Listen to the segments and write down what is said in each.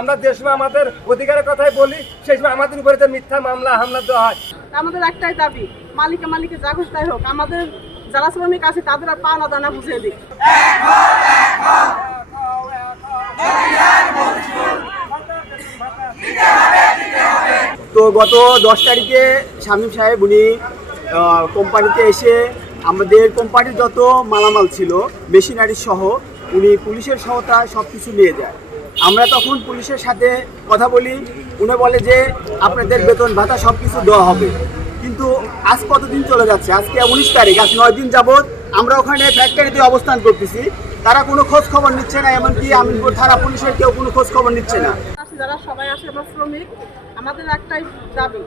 আমরা যে সময় আমাদের অধিকারের কথাই বলি সেই সময় আমাদের উপরে যে মিথ্যা মামলা হামলা দেওয়া হয়। আমাদের একটাই দাবি মালিকে মালিকে যা খুশি তাই হোক। আমাদের যারা শ্রমিক আছে তাদের আর পাওনা দানা বুঝিয়ে দিক। তো গত দশ তারিখে শামীম সাহেব উনি কোম্পানিতে এসে আমাদের কোম্পানির যত মালামাল ছিল মেশিনারি সহ উনি পুলিশের সহতায় সব কিছু নিয়ে যায়। আমরা তখন পুলিশের সাথে কথা বলি, উনি বলে যে আপনাদের বেতন ভাতা সব কিছু দেওয়া হবে। কিন্তু আজ কতদিন চলে যাচ্ছে? আজকে উনিশ তারিখ, আজ নয় দিন যাবৎ আমরা ওখানে ফ্যাক্টরিতে অবস্থান করতেছি। তারা কোনো খোঁজ খবর নিচ্ছে না, এমনকি আমিনপুর থানা পুলিশের কেউ কোনো খোঁজ খবর নিচ্ছে না। যারা সবাই আসে আমরা শ্রমিক। আমাদের একটাই দাবি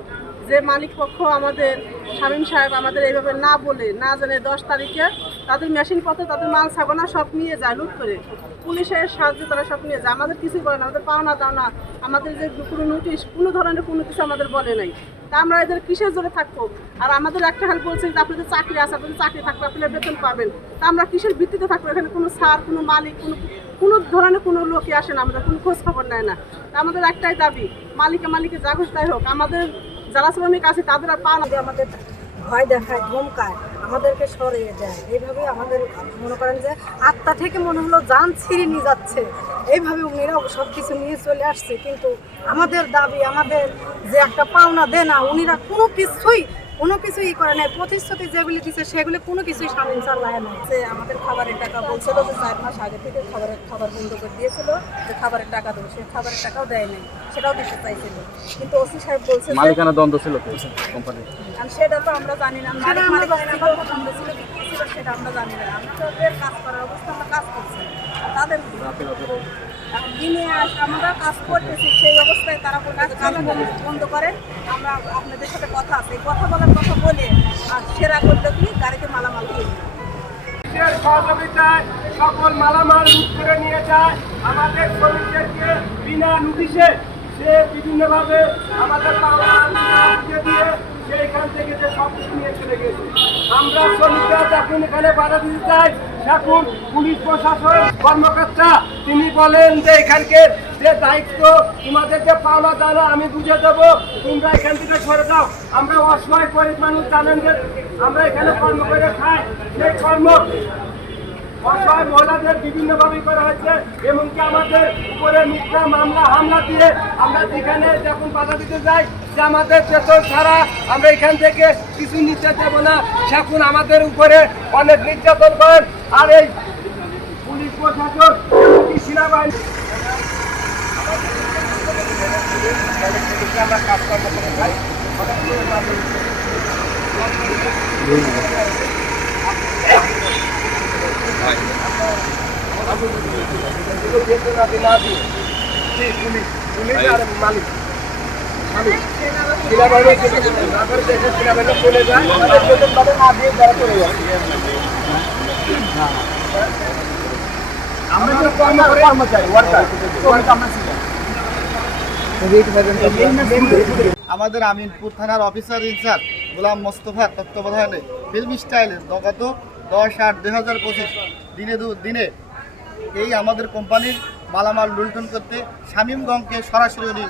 যে মালিক পক্ষ আমাদের শামীম সাহেব আমাদের এইভাবে না বলে, না জানে দশ তারিখে তাদের মেশিন পত্র তাদের মাল ছাগনা সব নিয়ে যায় লুট করে। পুলিশের সাহায্যে তারা সব নিয়ে যায়। আমাদের কিছুই বলে না, আমাদের পাওনা দাওনা আমাদের যে কোনো নোটিশ, কোনো ধরনের কোনো কিছু আমাদের বলে নাই। তা আমরা এদের কিসের জোরে থাকব? আর আমাদের একটা হেল্প বলছে যে আপনাদের চাকরি আছে, আপনাদের চাকরি থাকবে, আপনারা বেতন পাবেন। তা আমরা কিসের ভিত্তিতে থাকব? এখানে কোনো স্যার কোনো মালিক, কোনো কোনো ধরনের কোনো লোকই আসে না, আমাদের কোনো খোঁজ খবর নেয় না। তা আমাদের একটাই দাবি, মালিকে মালিকে যা খুশি তাই হোক। আমাদের যারা শ্রমিক আছে তাদের আর পাওনা যে আমাদের ভয় দেখায়, ধমকায়। আমাদেরকে সরিয়ে দেয়। এইভাবে আমাদের মনে করেন যে আত্মা থেকে মনে হলো যান ছিঁড়ে নিয়ে যাচ্ছে। এইভাবে উনিরা সব কিছু নিয়ে চলে আসছে। কিন্তু আমাদের দাবি, আমাদের যে একটা পাওনা দেনা, উনিরা কোনো কিছুই কোনো কিছুই ই করে নাই। প্রতিশ্রুতি যেগুলি দিচ্ছে সেগুলি কোনো কিছুই সামনে চালায় না যে আমাদের খাবারের টাকা বলছিল যে চার মাস আগে থেকে খাবারের খাবার বন্ধ করে দিয়েছিল যে খাবারের টাকা দেবো সে খাবারের টাকাও দেয় নাই সেটাও দিতে চাইছিল। কিন্তু ওসি সাহেব বলছে মালিকানা দ্বন্দ্ব ছিল কোম্পানি। আর সেটা তো আমরা জানি না সেটা আমরা জানি না। ছিল সেটা আমরা জানি না। আমাদের কাজ করার অবস্থা আমরা কাজ করছি তাদের দিনে আমরা কাজ করতেছি, সেই অবস্থায় তারা কাজ বন্ধ- বন্ধ করেন, আমরা আপনাদের সাথে কথা আছে। কথা বলার কথা বলে সেরা করল কি? গাড়িতে মালামাল দিয়ে। পুলিশের সহযোগিতায় সকল মালামাল লুট করে নিয়ে যায়? আমাদের শ্রমিকদেরকে বিনা নোটিশে সে বিভিন্নভাবে আমাদের পাওনা বুঝে দিয়ে সে থেকে যে সব নিয়ে চলে গেছে। আমরা শ্রমিকরা যখন এখানে বাধা দিতে চাই তখন পুলিশ প্রশাসন, কর্মকর্তা, তিনি বলেন যে এখানকার যে দায়িত্ব, তোমাদের যে পাওনা দানা আমি বুঝে দেবো। তোমরা এখান থেকে সরে যাও। আমরা অসহায় গরিব মানুষ, জানেন যে আমরা এখানে কর্ম করে খাই। সেই কর্ম অসহায় মহিলাদের বিভিন্নভাবে করা হয়েছে এমনকি আমাদের উপরে মিথ্যা মামলা, হামলা দিয়ে আমরা যেখানে যখন বাধা দিতে যাই যে আমাদের বেতন ছাড়া আমরা এখান থেকে কিছু নিতে দেবো না। সেখন আমাদের উপরে অনেক নির্যাতন করেন। আর এই পুলিশ প্রশাসন সেনাবাহিনী। আমরা কাজকর্ম করে জি, পুলিশ পুলিশ আর মালিক। আমাদের আমিনপুর থানার অফিসার ইনচার্জ গোলাম মোস্তফা তত্ত্বাবধানে ফিল্ম স্টাইলে গত দশ আট দুই হাজার পঁচিশ দিনে দু দিনে এই আমাদের কোম্পানির মালামাল লুণ্ঠন করতে শামীমগঞ্জকে সরাসরি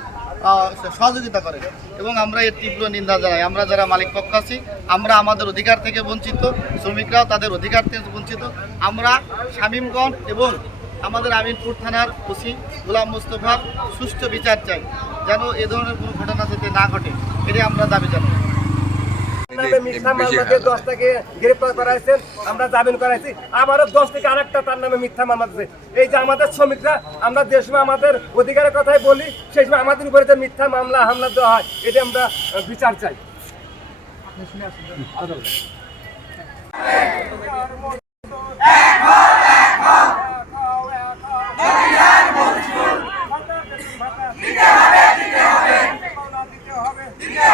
সহযোগিতা করে এবং আমরা এর তীব্র নিন্দা জানাই। আমরা যারা মালিক পক্ষ আছি, আমরা আমাদের অধিকার থেকে বঞ্চিত, শ্রমিকরাও তাদের অধিকার থেকে বঞ্চিত। আমরা শামীমগঞ্জ এবং আমাদের আমিনপুর থানার ওসি গোলাম মোস্তফার সুষ্ঠু বিচার চাই, যেন এ ধরনের কোনো ঘটনা যাতে না ঘটে, এটাই আমরা দাবি জানাই। মিথ্যা মামলা দিয়ে দশটাকে গ্রেপ্তার করাইছেন আমরা জামিন করাইছি। আবারও দশ থেকে আরেকটা তার নামে মিথ্যা মামলা এই যে আমাদের শ্রমিকরা আমরা যে আমাদের অধিকারের কথাই বলি সেই সময় আমাদের উপরে যে মিথ্যা মামলা হামলা দেওয়া হয় এটা আমরা বিচার চাই। Yeah!